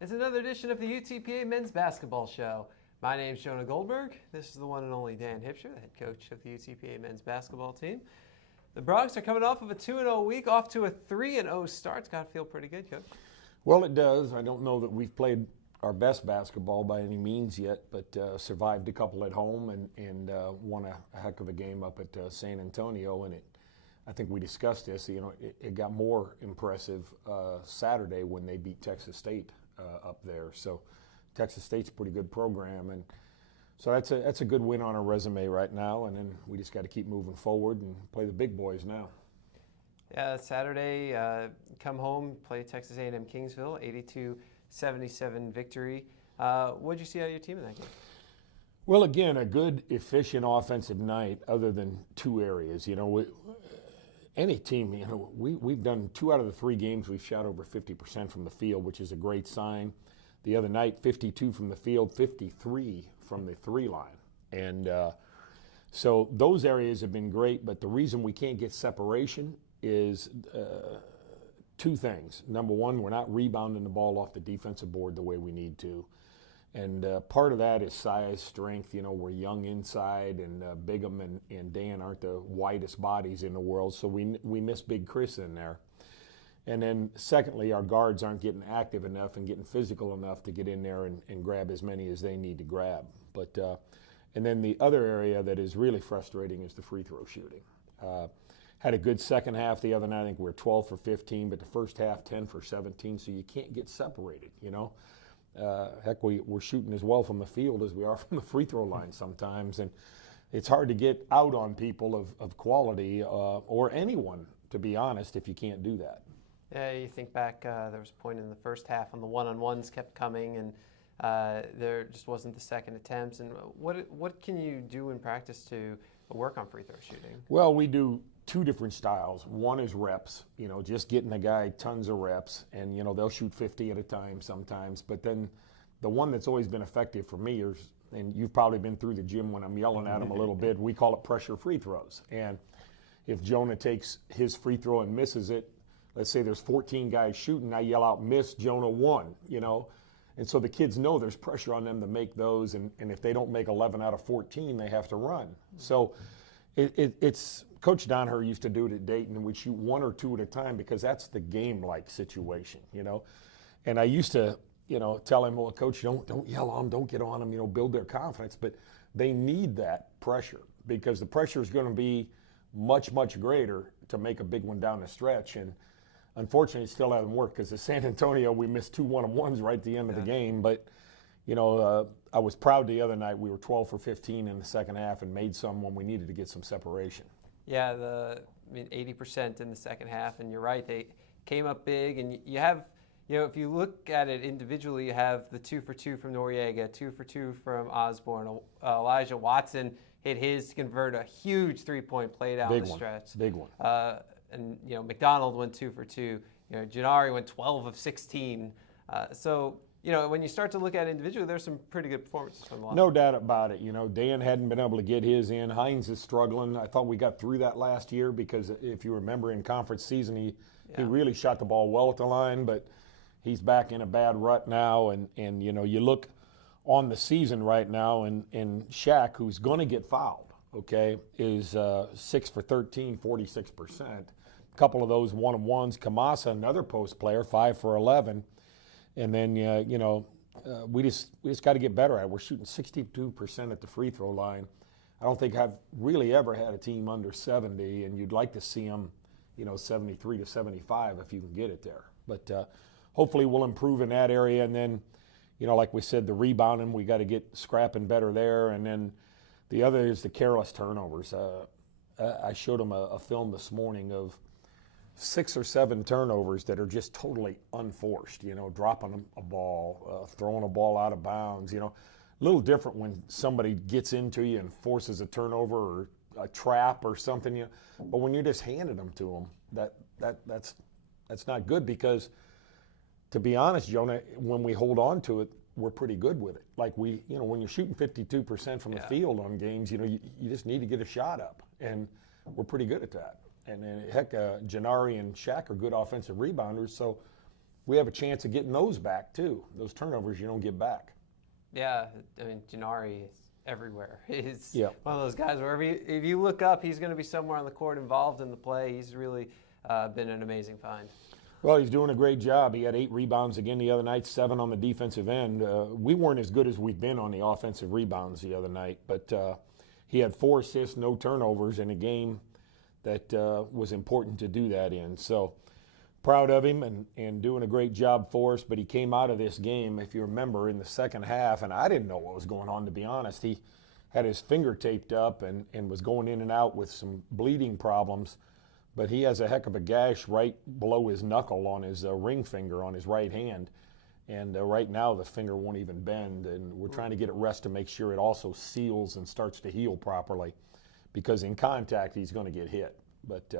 It's another edition of the UTPA Men's Basketball Show. My name's Jonah Goldberg. This is the one and only Dan Hipsher, the head coach of the UTPA Men's Basketball team. The Broncs are coming off of a 2-0 week, off to a 3-0 start. It's got to feel pretty good, Coach. Well, it does. I don't know that we've played our best basketball by any means yet, but survived a couple at home and won a heck of a game up at San Antonio. And I think we discussed this. It got more impressive Saturday when they beat Texas State up there. So Texas State's a pretty good program, and so that's a good win on our resume right now. And then we just got to keep moving forward and play the big boys now. Yeah, Saturday, come home, play Texas A&M Kingsville, 82-77 victory. What did you see out of your team in that game? Well, again, a good, efficient offensive night other than two areas. Any team, we've done 2 out of the 3 games we've shot over 50% from the field, which is a great sign. The other night, 52 from the field, 53 from the 3 line. And so those areas have been great, but the reason we can't get separation is 2 things. Number one, we're not rebounding the ball off the defensive board the way we need to. And part of that is size, strength. We're young inside, and Bigham and Dan aren't the widest bodies in the world, so we miss Big Chris in there. And then secondly, our guards aren't getting active enough and getting physical enough to get in there and grab as many as they need to grab. But and then the other area that is really frustrating is the free throw shooting. Had a good second half the other night. I think we were 12 for 15, but the first half 10 for 17, so you can't get separated, Heck, we're shooting as well from the field as we are from the free throw line sometimes, and it's hard to get out on people of quality or anyone, to be honest, if you can't do that. Yeah, you think back, there was a point in the first half on the one-on-ones kept coming, and there just wasn't the second attempts. And what can you do in practice to work on free throw shooting? Well, we do 2 different styles. One is reps, just getting a guy tons of reps, and they'll shoot 50 at a time sometimes. But then the one that's always been effective for me is, and you've probably been through the gym when I'm yelling at them a little bit, we call it pressure free throws. And if Jonah takes his free throw and misses it, let's say there's 14 guys shooting, I yell out, miss, Jonah 1, And so the kids know there's pressure on them to make those, and if they don't make 11 out of 14, they have to run. So it's Coach Donher used to do it at Dayton, and we'd shoot 1 or 2 at a time because that's the game-like situation, And I used to, tell him, well, Coach, don't yell on them, don't get on them, build their confidence. But they need that pressure because the pressure is going to be much, much greater to make a big one down the stretch. And unfortunately, it still hasn't worked because at San Antonio, we missed 2 one-on-ones right at the end of the game. But, I was proud the other night. We were 12 for 15 in the second half and made some when we needed to get some separation. Yeah, 80% in the second half, and you're right. They came up big, and you have, if you look at it individually, you have the 2 for 2 from Noriega, 2 for 2 from Osborne. Elijah Watson hit his to convert a huge 3-point play down the stretch. Big one. And McDonald went 2 for 2. Gennari went 12 of 16. So when you start to look at it individually, there's some pretty good performances from the line. No doubt about it. Dan hadn't been able to get his in. Hines is struggling. I thought we got through that last year because if you remember in conference season, he really shot the ball well at the line, but he's back in a bad rut now. And you look on the season right now, and Shaq, who's going to get fouled, is 6 for 13, 46%. A couple of those one-on-ones. Kamasa, another post player, 5 for 11. And then, we just got to get better at it. We're shooting 62% at the free throw line. I don't think I've really ever had a team under 70, and you'd like to see them, 73 to 75 if you can get it there. But hopefully we'll improve in that area. And then, like we said, the rebounding, we got to get scrapping better there. And then the other is the careless turnovers. I showed them a film this morning of 6 or 7 turnovers that are just totally unforced, dropping a ball, throwing a ball out of bounds, a little different when somebody gets into you and forces a turnover or a trap or something, but when you're just handing them to them, that's not good because, to be honest, Jonah, when we hold on to it, we're pretty good with it. Like when you're shooting 52% from the field on games, you just need to get a shot up, and we're pretty good at that. And then, heck, Gennari and Shaq are good offensive rebounders, so we have a chance of getting those back too. Those turnovers you don't get back. Yeah, I mean, Gennari is everywhere. He's Yep. one of those guys where if you look up, he's going to be somewhere on the court involved in the play. He's really been an amazing find. Well, he's doing a great job. He had 8 rebounds again the other night, 7 on the defensive end. We weren't as good as we've been on the offensive rebounds the other night, but he had 4 assists, no turnovers in a game that was important to do that in. So proud of him and doing a great job for us, but he came out of this game, if you remember, in the second half, and I didn't know what was going on, to be honest. He had his finger taped up and was going in and out with some bleeding problems. But he has a heck of a gash right below his knuckle on his ring finger on his right hand. And right now the finger won't even bend. And we're trying to get it rest to make sure it also seals and starts to heal properly. Because in contact, he's going to get hit. But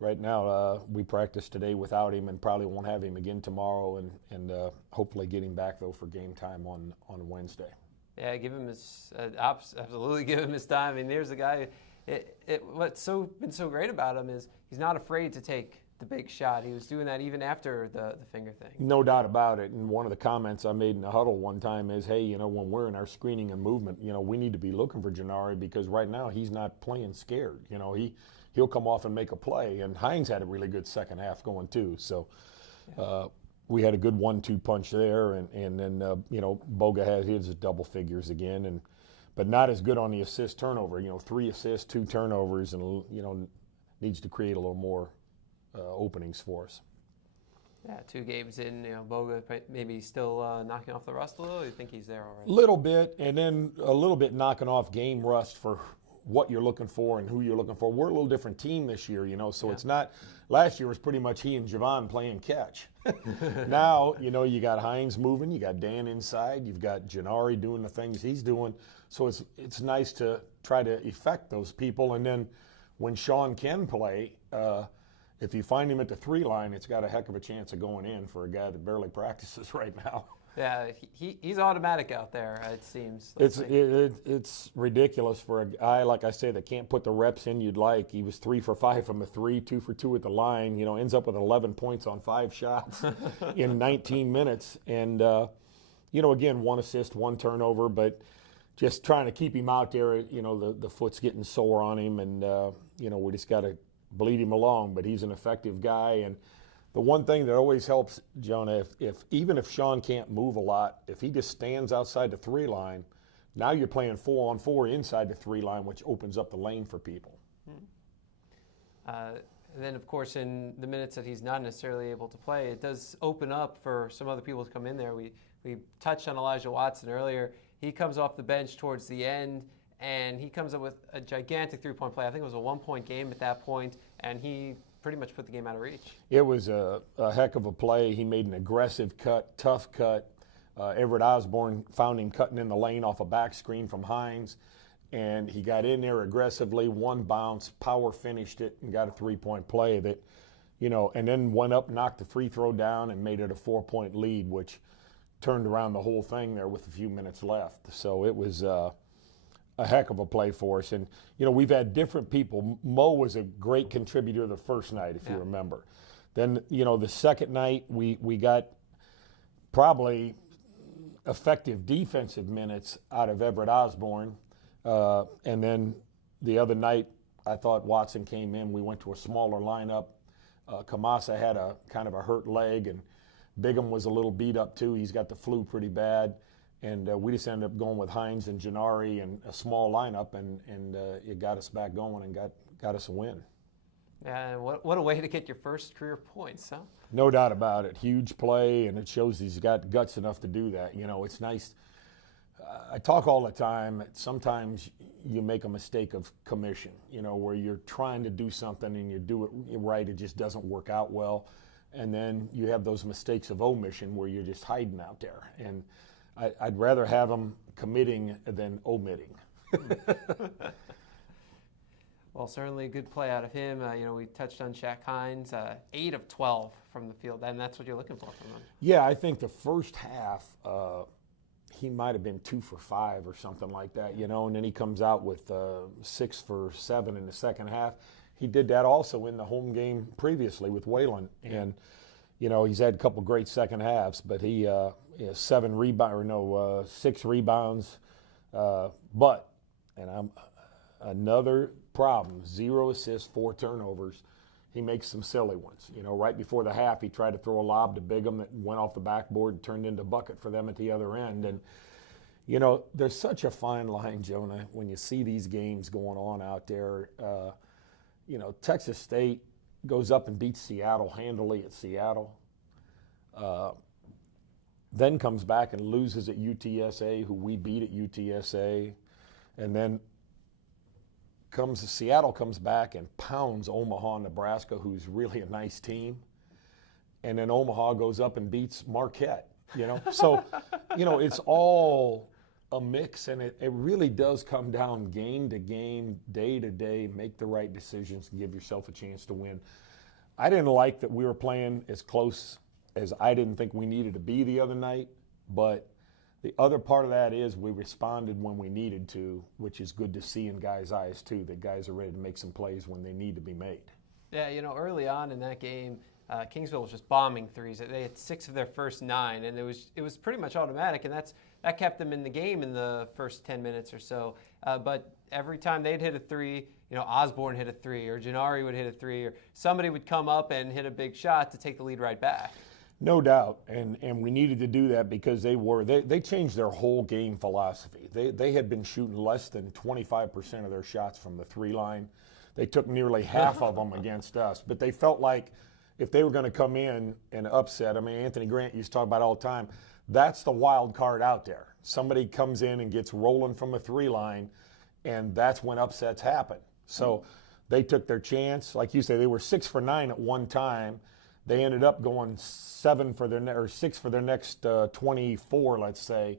right now we practiced today without him and probably won't have him again tomorrow. And hopefully get him back, though, for game time on Wednesday. Yeah, give him his absolutely give him his time. I mean, there's a guy. What's been so great about him is he's not afraid to take the big shot. He was doing that even after the finger thing. No doubt about it. And one of the comments I made in the huddle one time is, hey, you know, when we're in our screening and movement, you know, we need to be looking for Gennari because right now he's not playing scared. You know, he'll come off and make a play. And Hines had a really good second half going too. So we had a good 1-2 punch there. And then, you know, Boga had his double figures again. But not as good on the assist turnover. You know, 3 assists, 2 turnovers, and, you know, needs to create a little more openings for us. Yeah, 2 games in, you know, Boga maybe still knocking off the rust a little. Or you think he's there already? A little bit, and then a little bit knocking off game rust for what you're looking for and who you're looking for. We're a little different team this year, you know, so it's not. Last year was pretty much he and Javon playing catch. Now, you know, you got Hines moving, you got Dan inside, you've got Gennari doing the things he's doing. So it's nice to try to affect those people. And then when Sean can play, if you find him at the 3 line, it's got a heck of a chance of going in for a guy that barely practices right now. Yeah, he's automatic out there, it seems. It's ridiculous for a guy, like I say, that can't put the reps in you'd like. He was 3 for 5 from a 3, 2 for 2 at the line, you know, ends up with 11 points on 5 shots in 19 minutes. And, you know, again, 1 assist, 1 turnover, but just trying to keep him out there, you know, the foot's getting sore on him, and, you know, we just got to bleed him along. But he's an effective guy. And the one thing that always helps, Jonah, even if Sean can't move a lot, if he just stands outside the 3 line, now you're playing 4-on-4 inside the 3 line, which opens up the lane for people. And then, of course, in the minutes that he's not necessarily able to play, it does open up for some other people to come in there. We touched on Elijah Watson earlier. He comes off the bench towards the end, and he comes up with a gigantic 3-point play. I think it was a 1-point game at that point, and he pretty much put the game out of reach. It was a heck of a play. He made an aggressive cut, tough cut. Everett Osborne found him cutting in the lane off a back screen from Hines, and he got in there aggressively, 1 bounce, power finished it, and got a 3-point play that, you know, and then went up, knocked the free throw down, and made it a 4-point lead, which turned around the whole thing there with a few minutes left. So it was a heck of a play for us. And, you know, we've had different people. Mo was a great contributor the first night, if you remember. Then, you know, the second night we got probably effective defensive minutes out of Everett Osborne. And then the other night, I thought Watson came in. We went to a smaller lineup. Kamasa had a kind of a hurt leg, and Bigham was a little beat up too. He's got the flu pretty bad. And we just ended up going with Hines and Gennari and a small lineup, and it got us back going and got us a win. Yeah, what a way to get your first career points, huh? No doubt about it. Huge play, and it shows he's got guts enough to do that. You know, it's nice. I talk all the time. Sometimes you make a mistake of commission, you know, where you're trying to do something and you do it right, it just doesn't work out well. And then you have those mistakes of omission where you're just hiding out there. And I'd rather have them committing than omitting. Well, certainly a good play out of him. You know, we touched on Shaq Hines, 8 of 12 from the field, and that's what you're looking for from him. Yeah, I think the first half, he might have been 2 for 5 or something like that, you know, and then he comes out with 6 for 7 in the second half. He did that also in the home game previously with Wayland. And, he's had a couple great second halves, but he 6 rebounds. But another problem, 0 assists, 4 turnovers. He makes some silly ones. Right before the half, he tried to throw a lob to Bigham that went off the backboard and turned into a bucket for them at the other end. And, there's such a fine line, Jonah, when you see these games going on out there. Texas State goes up and beats Seattle handily at Seattle. Then comes back and loses at UTSA, who we beat at UTSA. And then Seattle comes back and pounds Omaha, Nebraska, who's really a nice team. And then Omaha goes up and beats Marquette, So, it's all a mix, and it really does come down game to game, day to day, make the right decisions and give yourself a chance to win. I didn't like that we were playing as close as I didn't think we needed to be the other night, but the other part of that is we responded when we needed to, which is good to see in guys' eyes too, that guys are ready to make some plays when they need to be made. Yeah, early on in that game, Kingsville was just bombing threes. They had 6 of their first 9, and it was pretty much automatic, and that kept them in the game in the first 10 minutes or so. But every time they'd hit a 3, Osborne hit a 3, or Gennari would hit a 3, or somebody would come up and hit a big shot to take the lead right back. No doubt, and we needed to do that because they changed their whole game philosophy. They had been shooting less than 25% of their shots from the 3 line. They took nearly half of them against us, but they felt like if they were going to come in and upset, Anthony Grant used to talk about it all the time, that's the wild card out there. Somebody comes in and gets rolling from a 3 line, and that's when upsets happen. So they took their chance. Like you say, they were 6 for 9 at one time. They ended up going 6 for their next 24, let's say.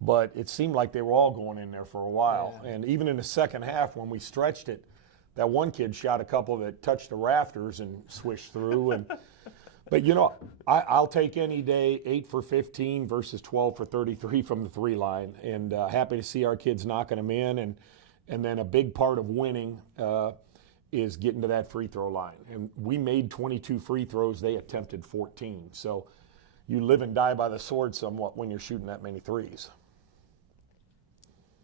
But it seemed like they were all going in there for a while. Yeah. And even in the second half, when we stretched it, that one kid shot a couple that touched the rafters and swished through. But, I'll take any day 8 for 15 versus 12 for 33 from the 3 line. And happy to see our kids knocking them in. And then a big part of winning is getting to that free throw line. And we made 22 free throws. They attempted 14. So you live and die by the sword somewhat when you're shooting that many threes.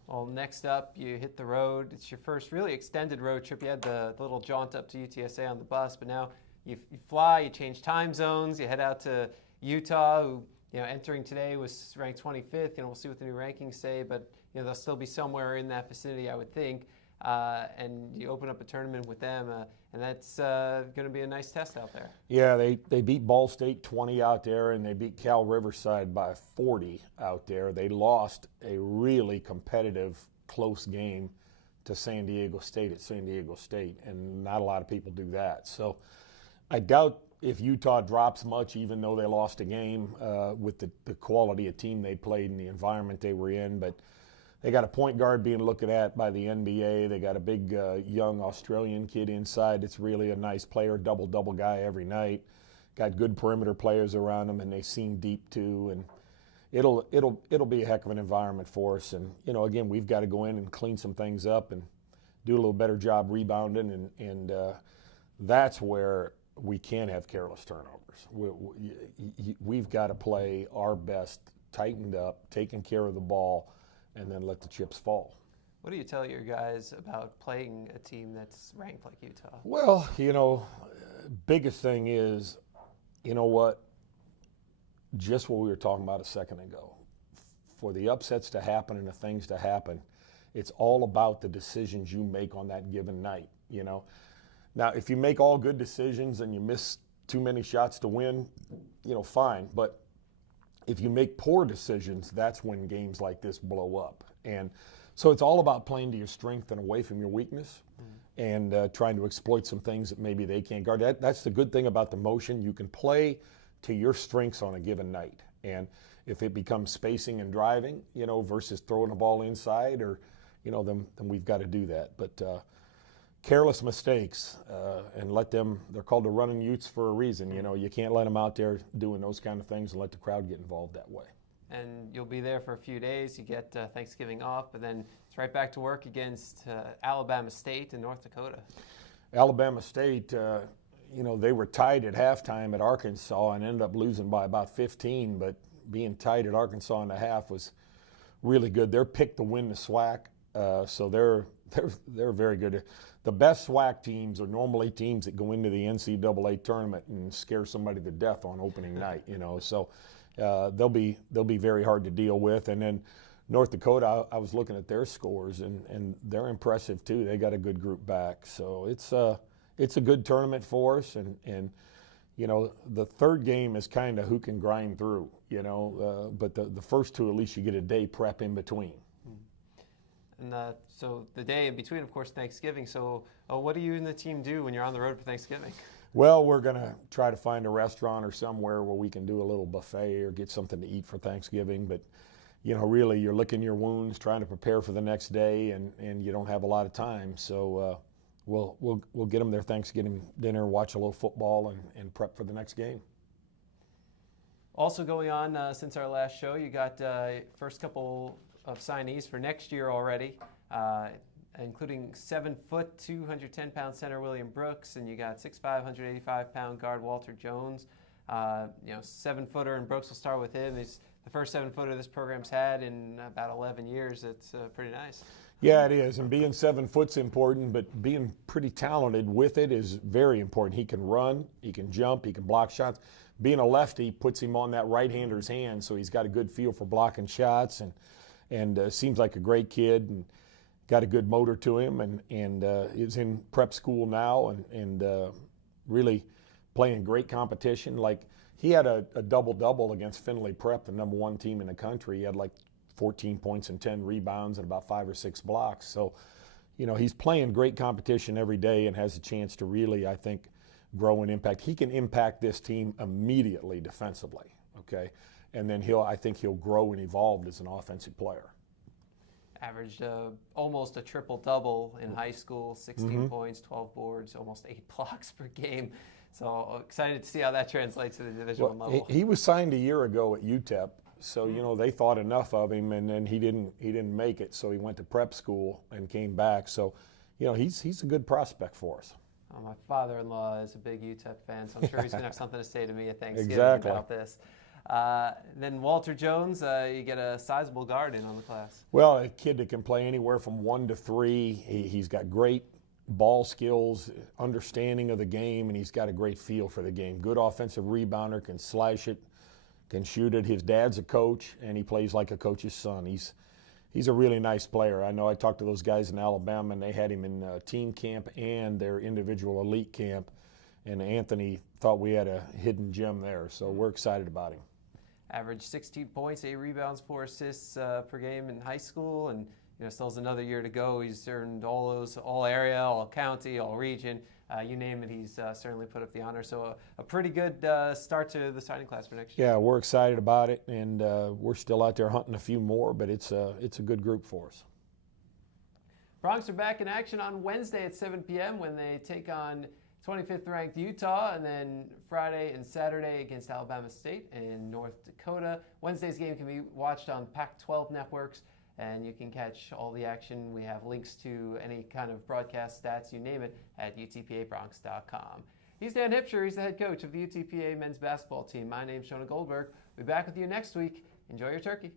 Well, next up, you hit the road. It's your first really extended road trip. You had the little jaunt up to UTSA on the bus, but now you fly, you change time zones, you head out to Utah, who, entering today was ranked 25th. We'll see what the new rankings say, but, they'll still be somewhere in that vicinity, I would think. And you open up a tournament with them, and that's going to be a nice test out there. Yeah, they beat Ball State 20 out there, and they beat Cal Riverside by 40 out there. They lost a really competitive, close game to San Diego State at San Diego State, and not a lot of people do that. So I doubt if Utah drops much, even though they lost a game with the quality of team they played and the environment they were in, but they got a point guard being looked at by the NBA. They got a big young Australian kid inside that's really a nice player, double-double guy every night. Got good perimeter players around them, and they seem deep too. And it'll be a heck of an environment for us. And again, we've got to go in and clean some things up and do a little better job rebounding. And that's where we can't have careless turnovers. We've got to play our best, tightened up, taking care of the ball, and then let the chips fall. What do you tell your guys about playing a team that's ranked like Utah? Well, biggest thing is, just what we were talking about a second ago. For the upsets to happen and the things to happen, it's all about the decisions you make on that given night, Now, if you make all good decisions and you miss too many shots to win, fine. But if you make poor decisions, that's when games like this blow up. And so it's all about playing to your strength and away from your weakness, and trying to exploit some things that maybe they can't guard. That's the good thing about the motion. You can play to your strengths on a given night. And if it becomes spacing and driving, versus throwing the ball inside, or, then we've got to do that. But careless mistakes, and let them, they're called the running Utes for a reason. You can't let them out there doing those kind of things and let the crowd get involved that way. And you'll be there for a few days. You get Thanksgiving off, but then it's right back to work against Alabama State and North Dakota. Alabama State, they were tied at halftime at Arkansas and ended up losing by about 15, but being tied at Arkansas in the half was really good. They're picked to win the SWAC, so they're very good. The best SWAC teams are normally teams that go into the NCAA tournament and scare somebody to death on opening night. So they'll be very hard to deal with. And then North Dakota, I was looking at their scores, and they're impressive too. They got a good group back, so it's a good tournament for us. And the third game is kind of who can grind through. But the first two, at least you get a day prep in between. And so the day in between, of course, Thanksgiving. So what do you and the team do when you're on the road for Thanksgiving? Well, we're going to try to find a restaurant or somewhere where we can do a little buffet or get something to eat for Thanksgiving. But, really you're licking your wounds, trying to prepare for the next day, and you don't have a lot of time. So we'll get them their Thanksgiving dinner, watch a little football, and prep for the next game. Also going on since our last show, you got first couple of signees for next year already, including 7-foot, 210-pound center William Brooks, and you got 6'5", 185-pound guard Walter Jones. 7-footer, and Brooks will start with him. He's the first 7-footer this program's had in about 11 years. It's pretty nice. Yeah, it is, and being 7 foot's important, but being pretty talented with it is very important. He can run, he can jump, he can block shots. Being a lefty puts him on that right-hander's hand, so he's got a good feel for blocking shots, and seems like a great kid and got a good motor to him, and is in prep school now and really playing great competition. Like, he had a double-double against Findlay Prep, the number 1 team in the country. He had like 14 points and 10 rebounds and about 5 or 6 blocks. So, he's playing great competition every day and has a chance to really, I think, grow and impact. He can impact this team immediately defensively, okay? And then I think he'll grow and evolve as an offensive player. Averaged almost a triple-double in high school, 16 points, 12 boards, almost 8 blocks per game. So excited to see how that translates to the Division I level. He was signed a year ago at UTEP, so they thought enough of him, and then he didn't make it, so he went to prep school and came back. So, he's a good prospect for us. My father-in-law is a big UTEP fan, so I'm sure he's going to have something to say to me at Thanksgiving about this. Then Walter Jones, you get a sizable guard in on the class. Well, a kid that can play anywhere from 1 to 3. He's got great ball skills, understanding of the game, and he's got a great feel for the game. Good offensive rebounder, can slash it, can shoot it. His dad's a coach, and he plays like a coach's son. He's a really nice player. I know I talked to those guys in Alabama, and they had him in team camp and their individual elite camp, and Anthony thought we had a hidden gem there, so we're excited about him. Averaged 16 points, 8 rebounds, 4 assists per game in high school, and still has another year to go. He's earned all those, all area, all county, all region, you name it. He's certainly put up the honor. So a pretty good start to the signing class for next year. Yeah, we're excited about it, and we're still out there hunting a few more, but it's a good group for us. Broncs are back in action on Wednesday at 7 p.m. when they take on 25th ranked Utah, and then Friday and Saturday against Alabama State in North Dakota. Wednesday's game can be watched on Pac-12 networks, and you can catch all the action. We have links to any kind of broadcast stats, you name it, at UTPABronx.com. He's Dan Hipsher. He's the head coach of the UTPA men's basketball team. My name's Jonah Goldberg. We'll be back with you next week. Enjoy your turkey.